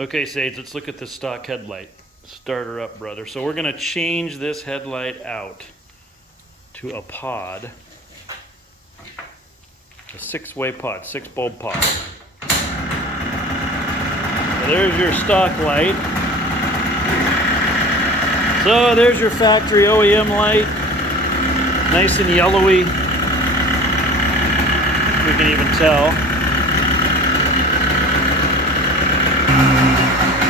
Okay, Sage, let's look at the stock headlight. Start her up, brother. So we're gonna change this headlight out to a pod. A 6-way pod, 6-bulb pod. So there's your stock light. So there's your factory OEM light. Nice and yellowy. If we can even tell.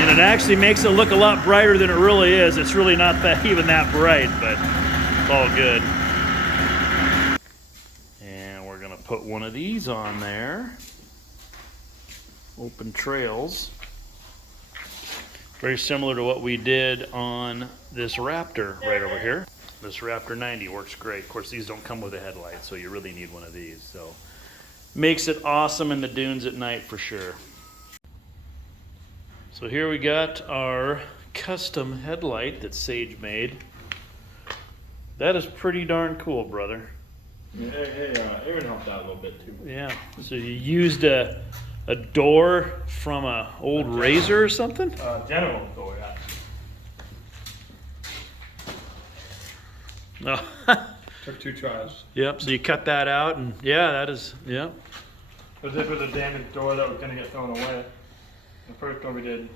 And it actually makes it look a lot brighter than it really is. It's really not that even that bright, but it's all good. And we're gonna put one of these on there. Open trails. Very similar to what we did on this Raptor right over here. This Raptor 90 works great. Of course, these don't come with a headlight, so you really need one of these. So makes it awesome in the dunes at night for sure. So here we got our custom headlight that Sage made. That is pretty darn cool, brother. Hey, Aaron helped out a little bit too. Yeah, so you used a door from an old razor or something? General door, yeah. No. Took 2 tries. Yep, so you cut that out and yeah, that is, yep. But this was a damaged door that was going to get thrown away. The first one we did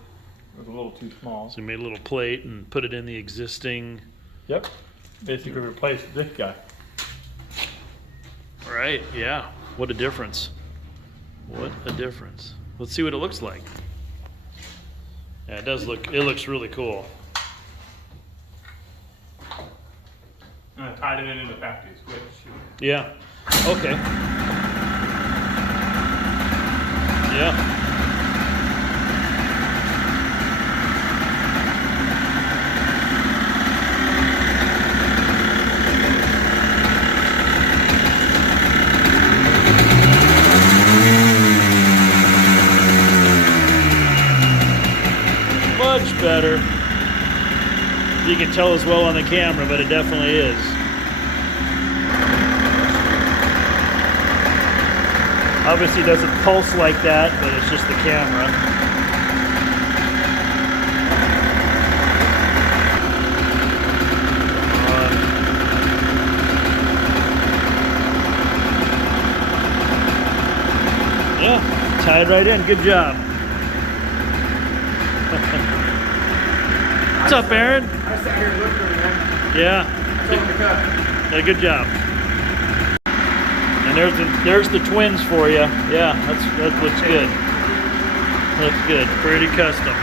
was a little too small. So you made a little plate and put it in the existing. Yep. Basically replaced this guy. Right, yeah. What a difference. What a difference. Let's see what it looks like. Yeah, it looks really cool. And I tied it in the factory switch. Yeah, okay. Yeah. Much better. You can tell as well on the camera, but it definitely is. Obviously it doesn't pulse like that, but it's just the camera. Yeah, tied right in. Good job. What's up, Aaron? I sat here and looked for you, man. Yeah. Yeah, good job. And there's the twins for you. Yeah, that looks good. That's good. Pretty custom.